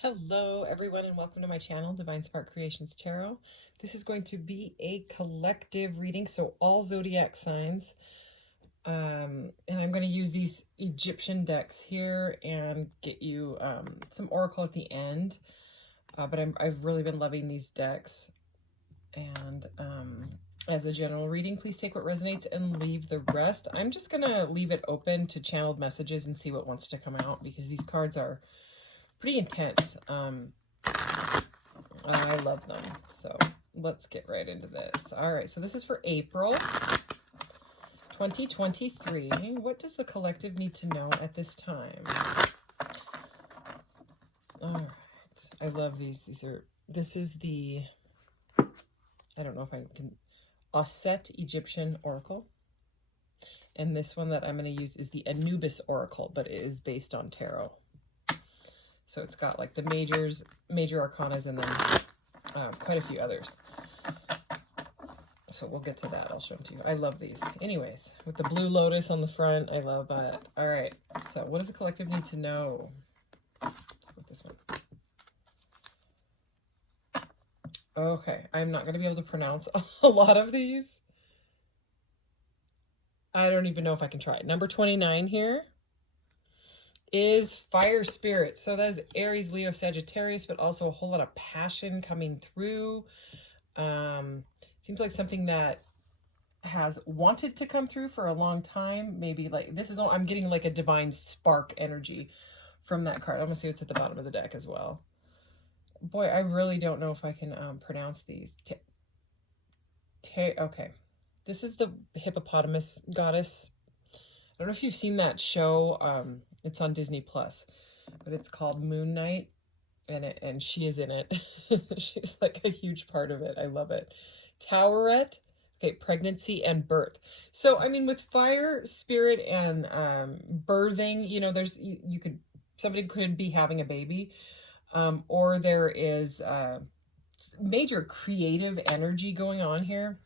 Hello everyone and welcome to my channel, Divine Spark Creations Tarot. This is going to be a collective reading, so all zodiac signs. And I'm going to use these Egyptian decks here and get you some oracle at the end. But I've really been loving these decks. And as a general reading, please take what resonates and leave the rest. I'm just going to leave it open to channeled messages and see what wants to come out, because these cards are pretty intense. I love them. So let's get right into this. All right, so this is for April 2023. What does the collective need to know at this time? All right, I love these. This is the, I don't know if I can, Osset Egyptian Oracle. And this one that I'm going to use is the Anubis Oracle, but it is based on tarot. So it's got like the major arcanas, and then quite a few others. So we'll get to that. I'll show them to you. I love these. Anyways, with the blue lotus on the front, I love it. All right. So what does the collective need to know? Let's put this one. Okay. I'm not going to be able to pronounce a lot of these. I don't even know if I can try it. Number 29 here is fire spirit. So that's Aries, Leo, Sagittarius, but also a whole lot of passion coming through. Seems like something that has wanted to come through for a long time. Maybe like this is all, I'm getting like a divine spark energy from that card. I'm gonna see what's at the bottom of the deck as well. Boy, I really don't know if I can pronounce these. Okay, this is the hippopotamus goddess. I don't know if you've seen that show. It's on Disney Plus, but it's called Moon Knight, and she is in it. She's like a huge part of it. I love it. Toweret. Okay, pregnancy and birth. So I mean, with fire spirit and birthing, you know, there's somebody could be having a baby, or there is major creative energy going on here.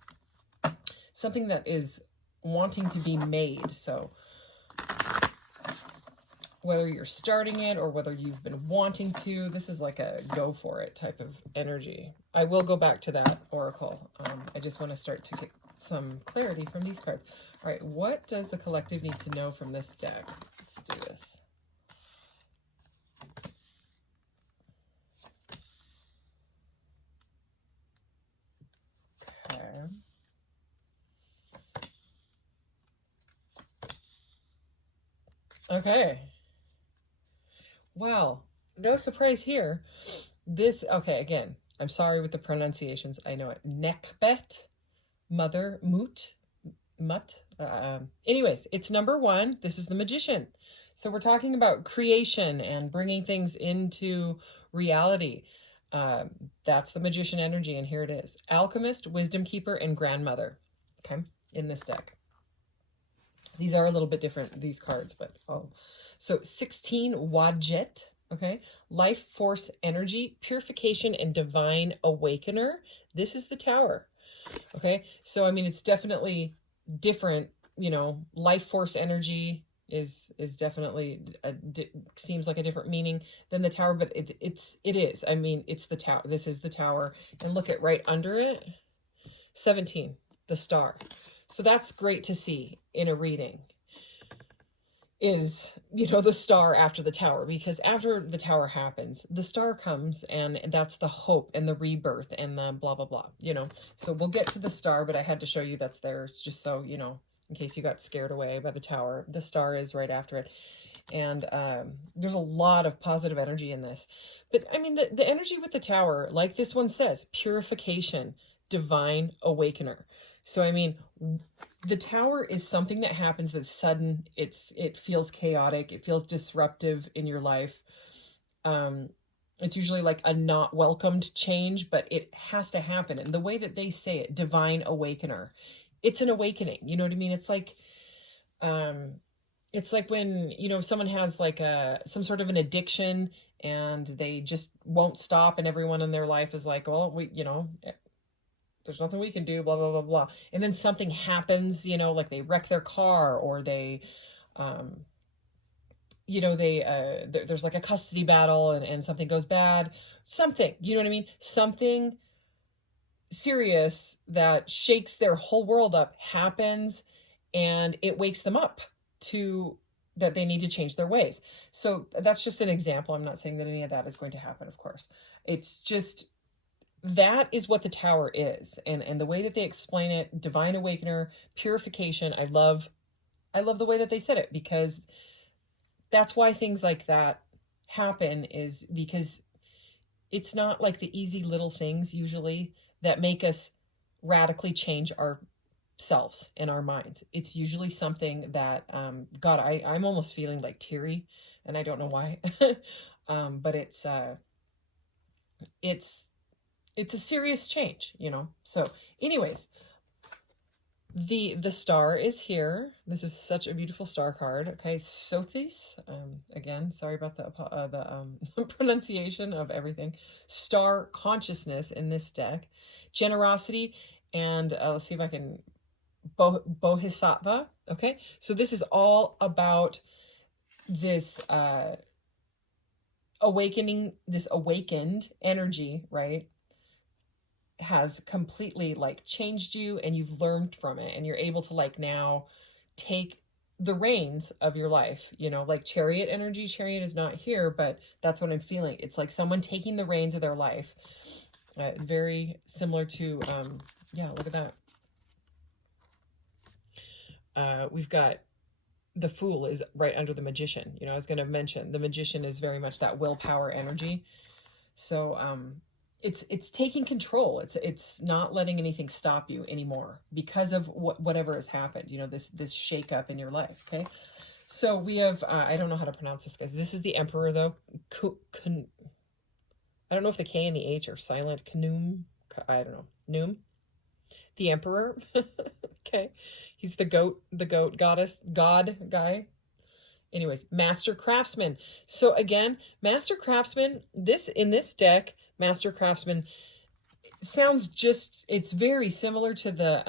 Something that is wanting to be made. So whether you're starting it or whether you've been wanting to, this is like a go for it type of energy. I will go back to that oracle. I just want to start to get some clarity from these cards. All right, what does the collective need to know from this deck? Let's do this. Okay. Okay. Well, no surprise here. Okay, again, I'm sorry with the pronunciations. I know it. Nekbet, mother, mut. Anyways, it's number 1. This is the magician. So we're talking about creation and bringing things into reality. That's the magician energy, and here it is. Alchemist, wisdom keeper, and grandmother. Okay, in this deck. These are a little bit different, these cards, but so 16 Wadjet, okay? Life force energy, purification, and divine awakener. This is the tower, okay? So, I mean, it's definitely different, you know, life force energy is definitely, seems like a different meaning than the tower, but it is. I mean, it's the tower. This is the tower. And look at right under it, 17, the star. So that's great to see in a reading, is, you know, the star after the tower, because after the tower happens, the star comes, and that's the hope and the rebirth and the blah, blah, blah, you know. So we'll get to the star, but I had to show you that's there. It's just so, you know, in case you got scared away by the tower, the star is right after it. And there's a lot of positive energy in this. But I mean, the energy with the tower, like this one says, purification, divine awakener. So, I mean, the tower is something that happens that's sudden. It feels chaotic. It feels disruptive in your life. It's usually like a not welcomed change, but it has to happen. And the way that they say it, divine awakener, it's an awakening. You know what I mean? It's like when, you know, someone has like some sort of an addiction and they just won't stop, and everyone in their life is like, well, you know, there's nothing we can do, blah, blah, blah, blah. And then something happens, you know, like they wreck their car, or they, there's like a custody battle, and something goes bad, something, you know what I mean? Something serious that shakes their whole world up happens, and it wakes them up to that they need to change their ways. So that's just an example. I'm not saying that any of that is going to happen, of course. It's just that is what the tower is, and the way that they explain it, divine awakener, purification. I love the way that they said it, because that's why things like that happen, is because it's not like the easy little things usually that make us radically change ourselves and our minds. It's usually something that, God, I'm almost feeling like teary, and I don't know why. But it's a serious change, So anyways, the star is here. This is such a beautiful star card. Okay, Sothis. Again, sorry about the pronunciation of everything. Star consciousness in this deck, generosity, and let's see if I can Bodhisattva. Okay, so this is all about this awakening, this awakened energy, right? Has completely like changed you, and you've learned from it, and you're able to like now take the reins of your life, like chariot energy. Chariot is not here, but that's what I'm feeling. It's like someone taking the reins of their life. Very similar to yeah, look at that. We've got the Fool is right under the Magician. I was going to mention the Magician is very much that willpower energy. So it's taking control. It's not letting anything stop you anymore because of whatever has happened. This shake up in your life. Okay, so we have I don't know how to pronounce this, guys. This is the Emperor, though. I don't know if the K and the H are silent. Kanum. I don't know. Noom. The Emperor. Okay, he's the goat goddess, god guy. Anyways, Master Craftsman. So again, Master Craftsman, in this deck, Master Craftsman sounds it's very similar to the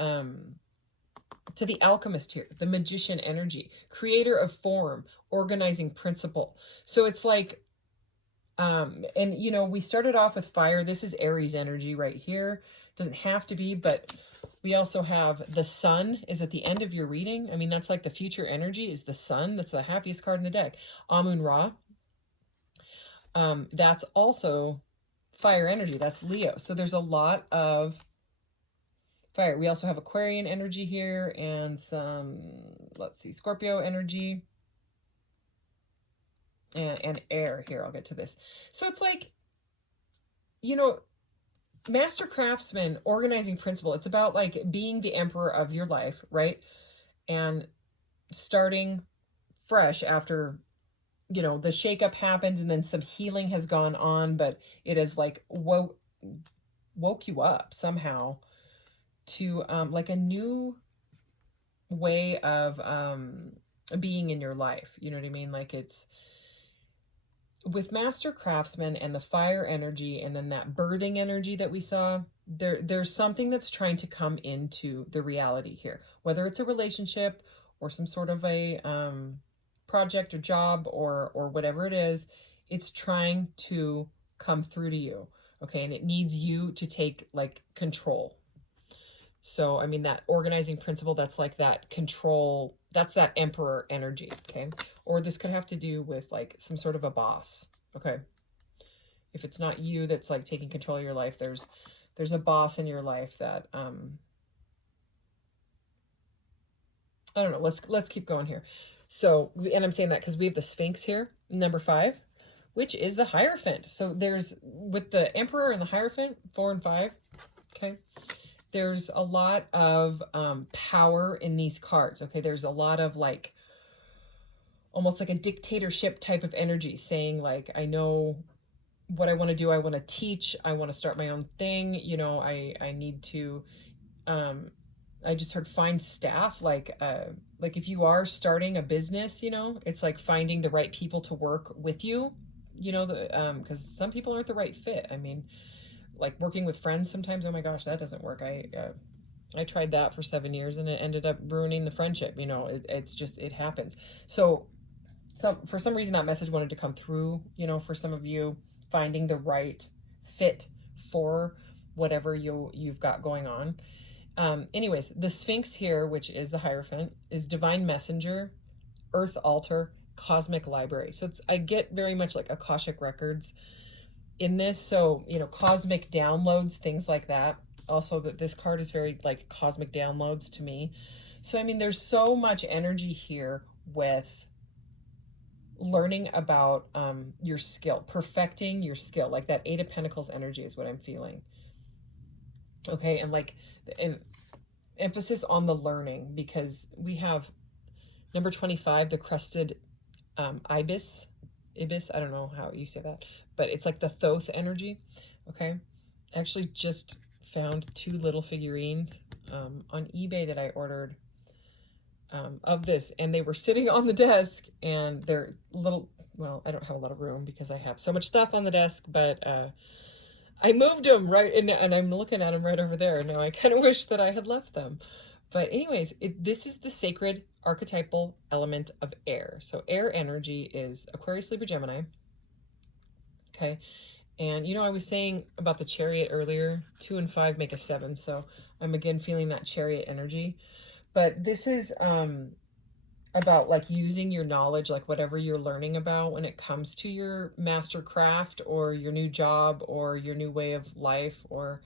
Alchemist here, the Magician energy, creator of form, organizing principle. So it's like, and we started off with fire. This is Aries energy right here. Doesn't have to be, but we also have the Sun is at the end of your reading. I mean, that's like the future energy is the Sun. That's the happiest card in the deck. Amun Ra. That's also fire energy. That's Leo. So there's a lot of fire. We also have Aquarian energy here, and some, let's see, Scorpio energy. And air here. I'll get to this. So it's like, Master Craftsman, organizing principle. It's about like being the emperor of your life, right? And starting fresh after, the shakeup happened, and then some healing has gone on, but it has like woke you up somehow to like a new way of being in your life. You know what I mean? Like it's with Master Craftsman and the fire energy, and then that birthing energy that we saw, there's something that's trying to come into the reality here, whether it's a relationship or some sort of a project or job or whatever it is. It's trying to come through to you, okay? And it needs you to take like control. So I mean, that organizing principle, that's like that control, that's that emperor energy, okay? Or this could have to do with like some sort of a boss, okay? If it's not you that's like taking control of your life, there's a boss in your life that I don't know. Let's keep going here. So, and I'm saying that because we have the Sphinx here, number 5, which is the Hierophant. So there's, with the Emperor and the Hierophant, 4 and 5, okay? There's a lot of power in these cards, okay? There's a lot of like, almost like a dictatorship type of energy, saying like, I know what I want to do. I want to teach. I want to start my own thing. I need to, I just heard find staff, like if you are starting a business, it's like finding the right people to work with you, because some people aren't the right fit. I mean, like working with friends sometimes, oh my gosh, that doesn't work. I tried that for 7 years, and it ended up ruining the friendship. It's just, it happens. So for some reason that message wanted to come through, you know, for some of you, finding the right fit for whatever you've got going on. Anyways, the Sphinx here, which is the Hierophant, is divine messenger, earth altar, cosmic library. So I get very much like Akashic records in this. So, you know, cosmic downloads, things like that. Also, that this card is very like cosmic downloads to me. So, I mean, there's so much energy here with learning about your skill, perfecting your skill. Like that Eight of Pentacles energy is what I'm feeling. Okay, and like an emphasis on the learning, because we have number 25, the crested ibis, I don't know how you say that, but it's like the Thoth energy. Okay, I actually just found 2 little figurines on eBay that I ordered of this, and they were sitting on the desk, and they're little, well, I don't have a lot of room because I have so much stuff on the desk, but I moved them right, and I'm looking at them right over there. Now I kind of wish that I had left them. But anyways, this is the sacred archetypal element of air. So air energy is Aquarius, Libra, Gemini. Okay. And, you know, I was saying about the Chariot earlier, 2 and 5 make a 7. So I'm again feeling that Chariot energy. But this is about like using your knowledge, like whatever you're learning about when it comes to your master craft or your new job or your new way of life or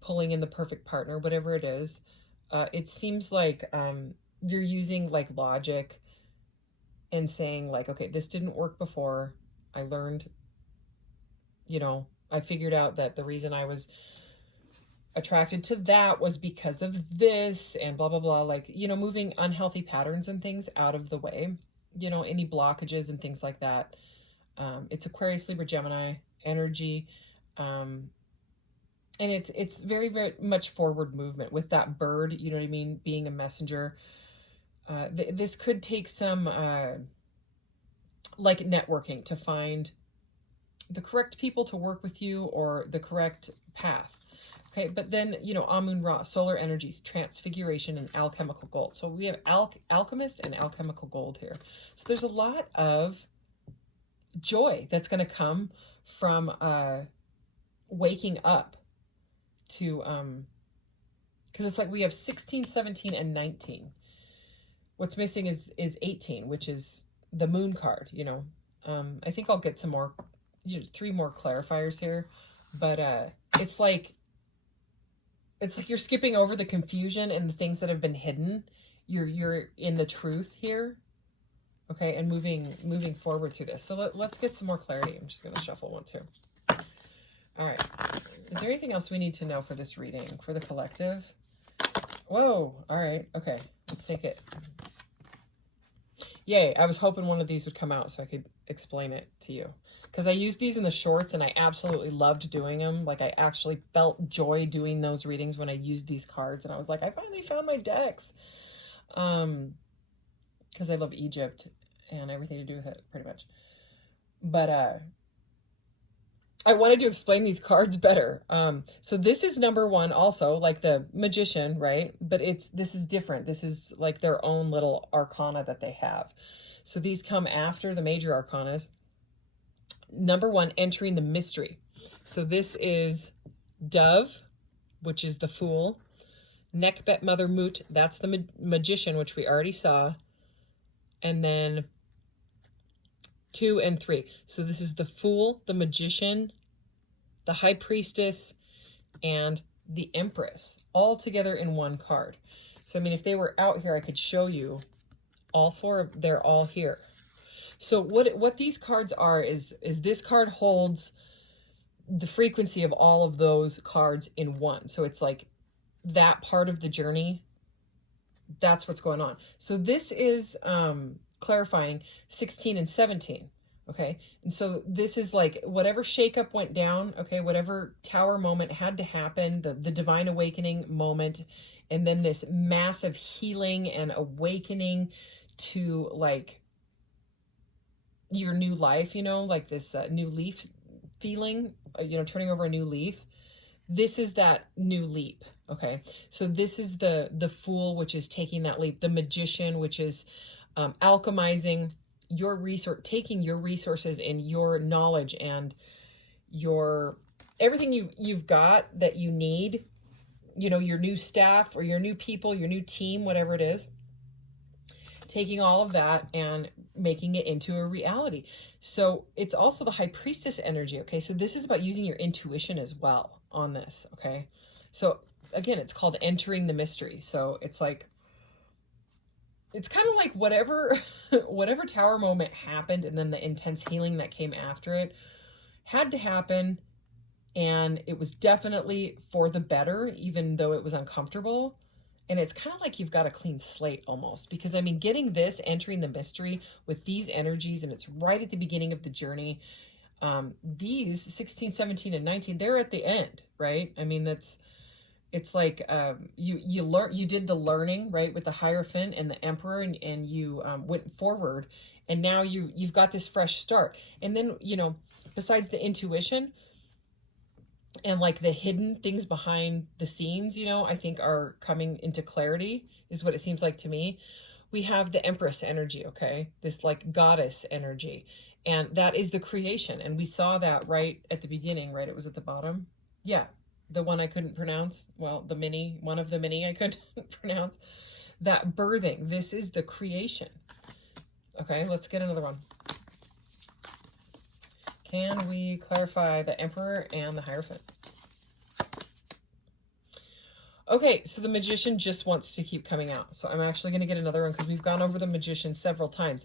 pulling in the perfect partner, whatever it is. It seems like you're using like logic and saying like, okay, this didn't work before. I learned, you know, I figured out that the reason I was attracted to that was because of this and blah, blah, blah. Like, you know, moving unhealthy patterns and things out of the way, you know, any blockages and things like that. It's Aquarius, Libra, Gemini energy. And it's very, very much forward movement with that bird, you know what I mean? Being a messenger. This could take some like networking to find the correct people to work with you or the correct path. Okay, but then, you know, Amun Ra, solar energies, transfiguration, and alchemical gold. So we have alchemist and alchemical gold here. So there's a lot of joy that's going to come from waking up to, because it's like we have 16, 17, and 19. What's missing is 18, which is the moon card, you know. I think I'll get some more, 3 more clarifiers here, but it's like you're skipping over the confusion and the things that have been hidden. You're in the truth here, okay, and moving forward through this. So let's get some more clarity. I'm just going to shuffle once here. All right. Is there anything else we need to know for this reading, for the collective? Whoa. All right. Okay. Let's take it. Yay. I was hoping one of these would come out so I could explain it to you. Because I used these in the shorts and I absolutely loved doing them. Like I actually felt joy doing those readings when I used these cards. And I was like, I finally found my decks. Because I love Egypt and everything to do with it, pretty much. But I wanted to explain these cards better. So this is number 1 also, like the Magician, right? But this is different. This is like their own little arcana that they have. So these come after the major arcanas. Number 1, entering the mystery. So this is Dove, which is the Fool. Nekbet Mother Mut, that's the Magician, which we already saw. And then 2 and 3. So this is the Fool, the Magician, the High Priestess, and the Empress, all together in one card. So, I mean, if they were out here, I could show you all 4. They're all here. So what these cards are is this card holds the frequency of all of those cards in one. So it's like that part of the journey, that's what's going on. So this is clarifying 16 and 17. Okay. And so this is like whatever shakeup went down. Okay. Whatever tower moment had to happen, the divine awakening moment, and then this massive healing and awakening to like your new life, you know, like this new leaf feeling, you know, turning over a new leaf. This is that new leap. Okay. So this is the Fool, which is taking that leap, the Magician, which is alchemizing your resource, taking your resources and your knowledge and your everything you've got that you need, you know, your new staff or your new people, your new team, whatever it is, taking all of that and making it into a reality. So it's also the high priestess energy. Okay, so this is about using your intuition as well on this. Okay, so again, it's called entering the mystery. So it's like, it's kind of like whatever whatever tower moment happened and then the intense healing that came after it had to happen, and it was definitely for the better, even though it was uncomfortable. And it's kind of like you've got a clean slate almost, because I mean, getting this, entering the mystery with these energies, and it's right at the beginning of the journey. These 16, 17, and 19, they're at the end, right? I mean, it's like you did the learning, right, with the Hierophant and the Emperor, and you went forward, and now you've got this fresh start. And then, you know, besides the intuition and like the hidden things behind the scenes, you know, I think are coming into clarity, is what it seems like to me. We have the Empress energy, okay? This like goddess energy. And that is the creation. And we saw that right at the beginning, right? It was at the bottom. Yeah. The one I couldn't pronounce. Well, one of the many I couldn't pronounce. That birthing. This is the creation. Okay, let's get another one. Can we clarify the Emperor and the Hierophant? Okay, so the Magician just wants to keep coming out. So I'm actually going to get another one because we've gone over the Magician several times.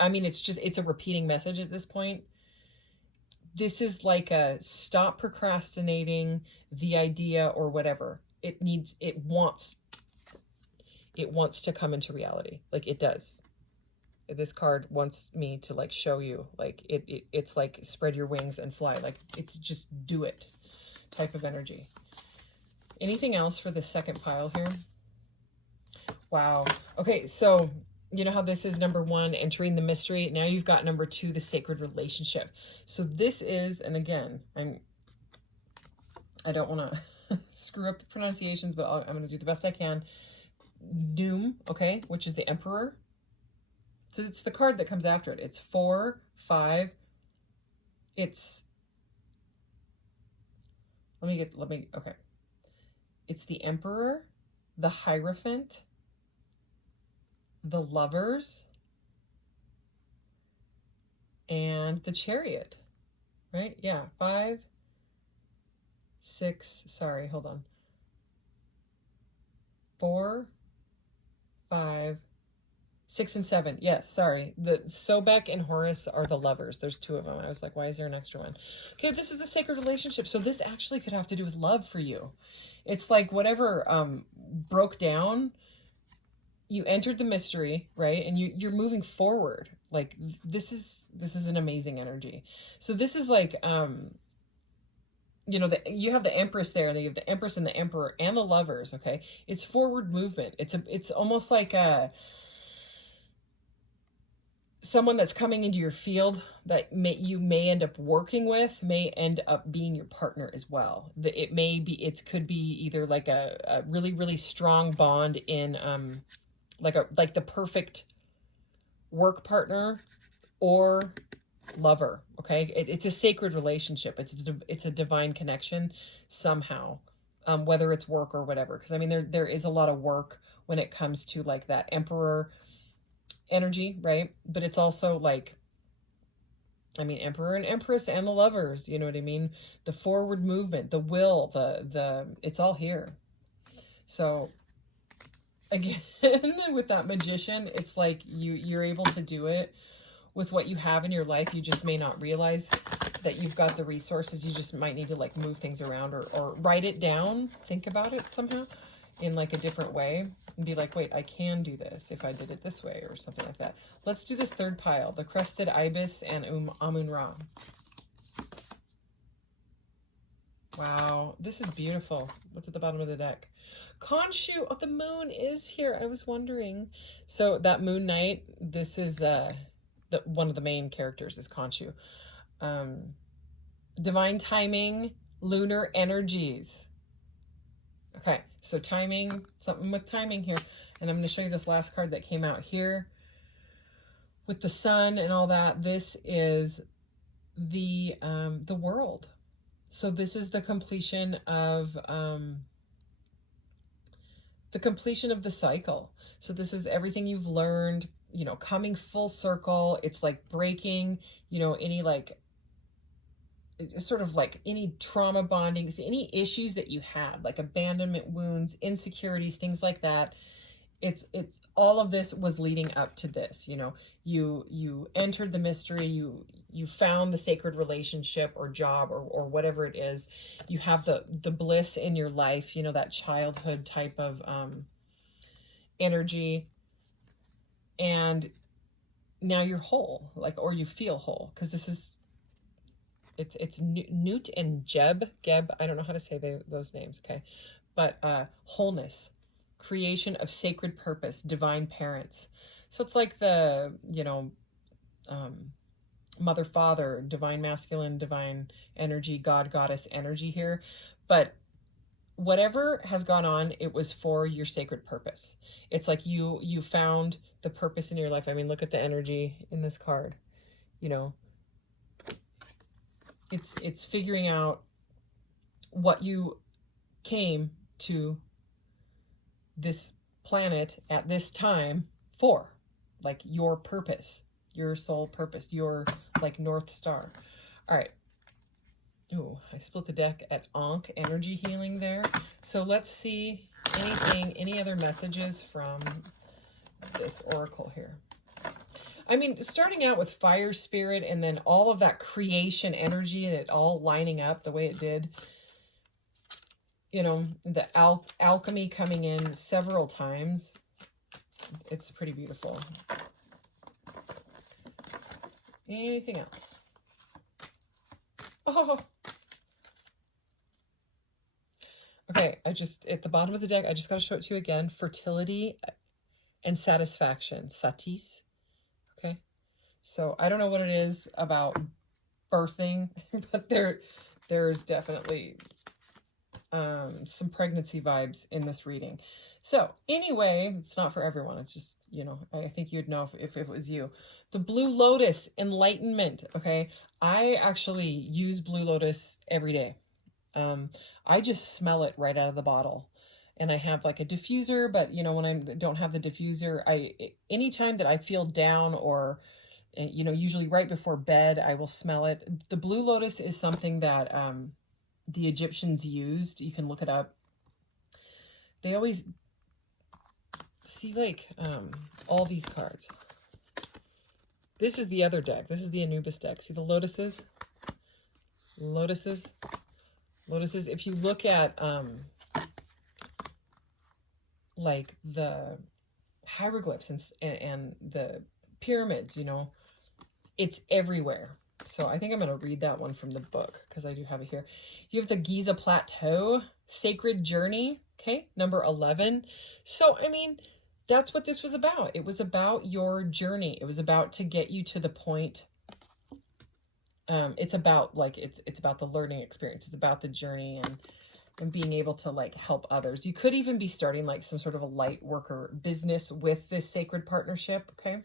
I mean, it's a repeating message at this point. This is like a stop procrastinating the idea or whatever. It wants to come into reality. Like it does. This card wants me to like show you, like it's like spread your wings and fly. Like it's just do it type of energy. Anything else for the second pile here? Wow. Okay, so you know how this is number 1, entering the mystery. Now you've got number 2, the sacred relationship. So this is, and again, I don't want to screw up the pronunciations, but I'm going to do the best I can. Doom, okay, which is the Emperor. So it's the card that comes after it. It's 4, 5. It's, okay. It's the Emperor, the Hierophant, the Lovers, and the Chariot, right? Yeah, 5, 6, sorry, hold on. 4, 5, 6, and 7. Yes, sorry. The Sobek and Horus are the Lovers. There's 2 of them. I was like, why is there an extra one? Okay, this is a sacred relationship. So this actually could have to do with love for you. It's like whatever broke down, you entered the mystery, right? And you're moving forward. Like this is an amazing energy. So this is like you know, you have the Empress there, and you have the Empress and the Emperor and the Lovers, okay? It's forward movement. It's almost like someone that's coming into your field that you may end up working with, may end up being your partner as well. It could be either like a really, really strong bond in like the perfect work partner or lover, okay? It's a sacred relationship. It's a divine connection somehow, whether it's work or whatever. Because I mean, there is a lot of work when it comes to like that Emperor energy, right? But it's also like, I mean, Emperor and Empress and the Lovers, you know what I mean? The forward movement, the will, it's all here. So again, with that Magician, it's like you're able to do it with what you have in your life. You just may not realize that you've got the resources. You just might need to like move things around or write it down, think about it somehow in like a different way and be like, wait, I can do this if I did it this way or something like that. Let's do this third pile, the Crested Ibis and Amun-Ra. Wow, this is beautiful. What's at the bottom of the deck? Khonshu. Oh, the moon is here. I was wondering. So that Moon Knight, this is one of the main characters is Khonshu. Divine timing, lunar energies. Okay, so timing, something with timing here. And I'm going to show you this last card that came out here. with the sun and all that, this is the world. So this is the completion of the cycle. So this is everything you've learned, you know, coming full circle. It's like breaking, you know, any like sort of like any trauma bondings, any issues that you had, like abandonment wounds, insecurities, things like that. It's all of this was leading up to this. You know, you entered the mystery, you found the sacred relationship or job or whatever it is. You have the bliss in your life, you know, that childhood type of energy, and now you're whole, like, or you feel whole, because this is it's Newt and Geb. I don't know how to say those names, okay, but wholeness, creation of sacred purpose, divine parents. So it's like the, you know, mother, father, divine masculine, divine energy, God, goddess energy here. But whatever has gone on, it was for your sacred purpose. It's like you found the purpose in your life. I mean, look at the energy in this card. You know, it's figuring out what you came to this planet at this time for, like your purpose, your soul purpose, your like North Star. All right. Ooh, I split the deck at Ankh energy healing there. So let's see any other messages from this oracle here. I mean, starting out with fire spirit and then all of that creation energy and it all lining up the way it did. You know, the alchemy coming in several times. It's pretty beautiful. Anything else? Oh. Okay, at the bottom of the deck, I just got to show it to you again. Fertility and satisfaction. Satis. Okay. So I don't know what it is about birthing, but there's definitely some pregnancy vibes in this reading. So anyway, it's not for everyone. It's just, you know, I think you'd know if it was you. The Blue Lotus, enlightenment. Okay. I actually use Blue Lotus every day. I just smell it right out of the bottle. And I have like a diffuser, but you know, when I don't have the diffuser, anytime that I feel down or, you know, usually right before bed, I will smell it. The Blue Lotus is something that the Egyptians used. You can look it up. They always see like all these cards. This is the other deck. This is the Anubis deck. See the lotuses? Lotuses. If you look at like the hieroglyphs and the pyramids, you know, it's everywhere. So I think I'm going to read that one from the book because I do have it here. You have the Giza Plateau, Sacred Journey, okay, number 11. So, I mean, that's what this was about. It was about your journey. It was about to get you to the point. It's about like, it's about the learning experience. It's about the journey and being able to like help others. You could even be starting like some sort of a light worker business with this sacred partnership, okay?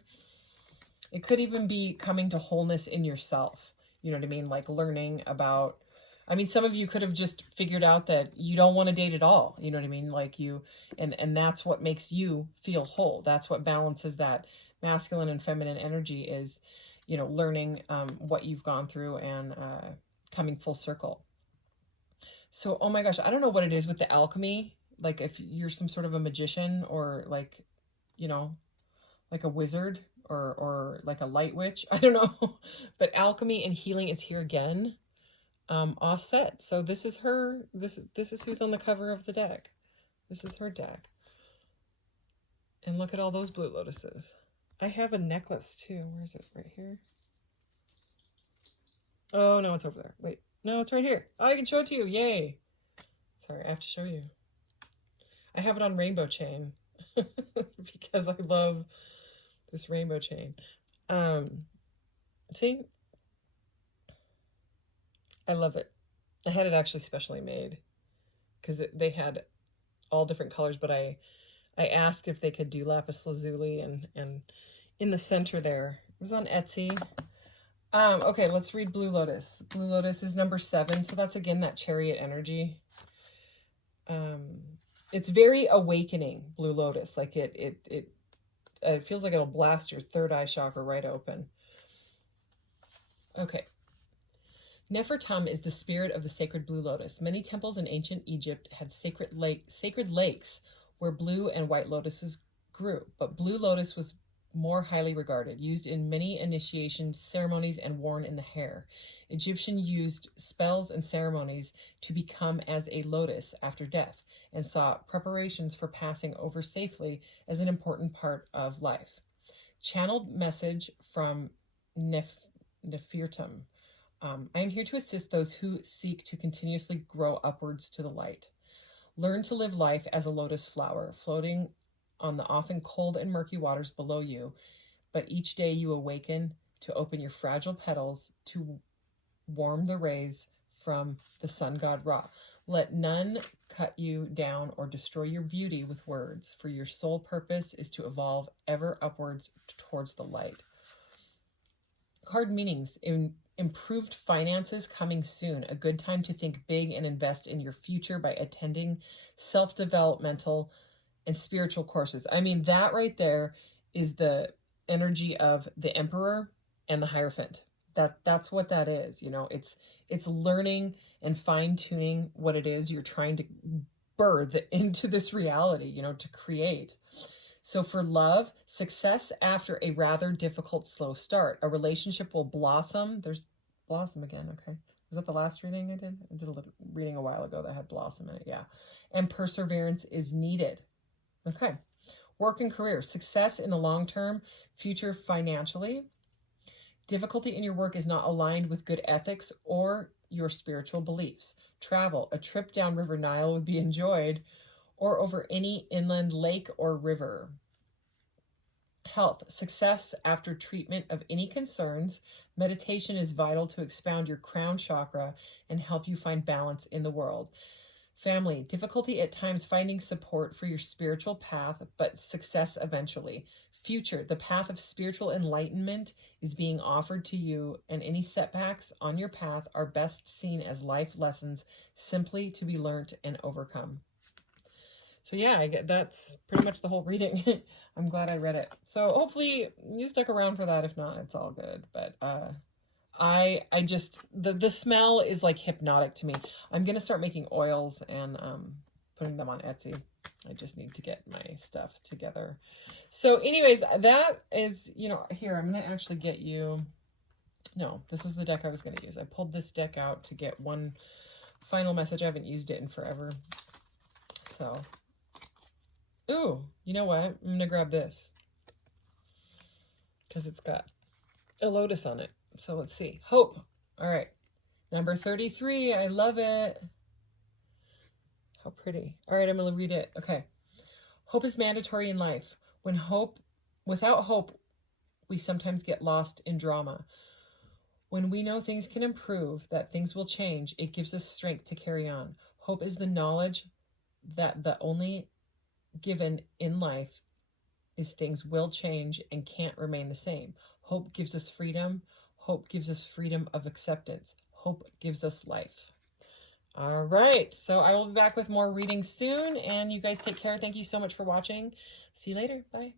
It could even be coming to wholeness in yourself. You know what I mean? Like learning about, I mean, some of you could have just figured out that you don't want to date at all. You know what I mean? Like you, and that's what makes you feel whole. That's what balances that masculine and feminine energy is, you know, learning what you've gone through and coming full circle. So, oh my gosh, I don't know what it is with the alchemy. Like if you're some sort of a magician or like, you know, like a wizard or like a light witch. I don't know. But alchemy and healing is here again. Offset. So this is her. This is who's on the cover of the deck. This is her deck. And look at all those blue lotuses. I have a necklace too. Where is it? Right here. Oh no, it's over there. Wait. No, it's right here. Oh, I can show it to you. Yay. Sorry, I have to show you. I have it on rainbow chain because I love this rainbow chain. See? I love it. I had it actually specially made because they had all different colors, but I asked if they could do lapis lazuli and in the center there, was on Etsy. Okay, let's read Blue Lotus. Blue Lotus is number 7, so that's again that chariot energy. It's very awakening, Blue Lotus. Like it feels like it'll blast your third eye chakra right open. Okay. Nefertum is the spirit of the sacred blue lotus. Many temples in ancient Egypt had sacred lakes where blue and white lotuses grew, but blue lotus was more highly regarded, used in many initiation ceremonies and worn in the hair. Egyptians used spells and ceremonies to become as a lotus after death, and saw preparations for passing over safely as an important part of life. Channeled message from Nefertum. I am here to assist those who seek to continuously grow upwards to the light. Learn to live life as a lotus flower, floating on the often cold and murky waters below you, but each day you awaken to open your fragile petals to warm the rays from the sun god Ra. Let none cut you down or destroy your beauty with words, for your sole purpose is to evolve ever upwards towards the light. Card meanings. Improved finances coming soon. A good time to think big and invest in your future by attending self-developmental and spiritual courses. I mean, that right there is the energy of the Emperor and the Hierophant. That's what that is. You know, it's learning and fine-tuning what it is you're trying to birth into this reality, you know, to create. So for love, success after a rather difficult, slow start. A relationship will blossom. There's blossom again, okay. Was that the last reading I did? I did a reading a while ago that had blossom in it, yeah. And perseverance is needed. Okay. Work and career. Success in the long term, future financially. Difficulty in your work is not aligned with good ethics or your spiritual beliefs. Travel. A trip down River Nile would be enjoyed, or over any inland lake or river. Health. Success after treatment of any concerns. Meditation is vital to expound your crown chakra and help you find balance in the world. Family. Difficulty at times finding support for your spiritual path, but success eventually. Future. The path of spiritual enlightenment is being offered to you, and any setbacks on your path are best seen as life lessons simply to be learnt and overcome. So yeah, that's pretty much the whole reading. I'm glad I read it. So hopefully you stuck around for that. If not, it's all good. But I just the smell is like hypnotic to me. I'm gonna start making oils and putting them on Etsy. I just need to get my stuff together. So anyways, that is, you know, here I'm gonna actually get you. No, this was the deck I was gonna use. I pulled this deck out to get one final message. I haven't used it in forever. So. Ooh, you know what? I'm going to grab this because it's got a lotus on it. So let's see. Hope. All right. Number 33. I love it. How pretty. All right, I'm going to read it. Okay. Hope is mandatory in life. Without hope, we sometimes get lost in drama. When we know things can improve, that things will change, it gives us strength to carry on. Hope is the knowledge that the only given in life is things will change and can't remain the same. Hope gives us freedom. Hope gives us freedom of acceptance. Hope gives us life. All right. So I will be back with more readings soon, and you guys take care. Thank you so much for watching. See you later. Bye.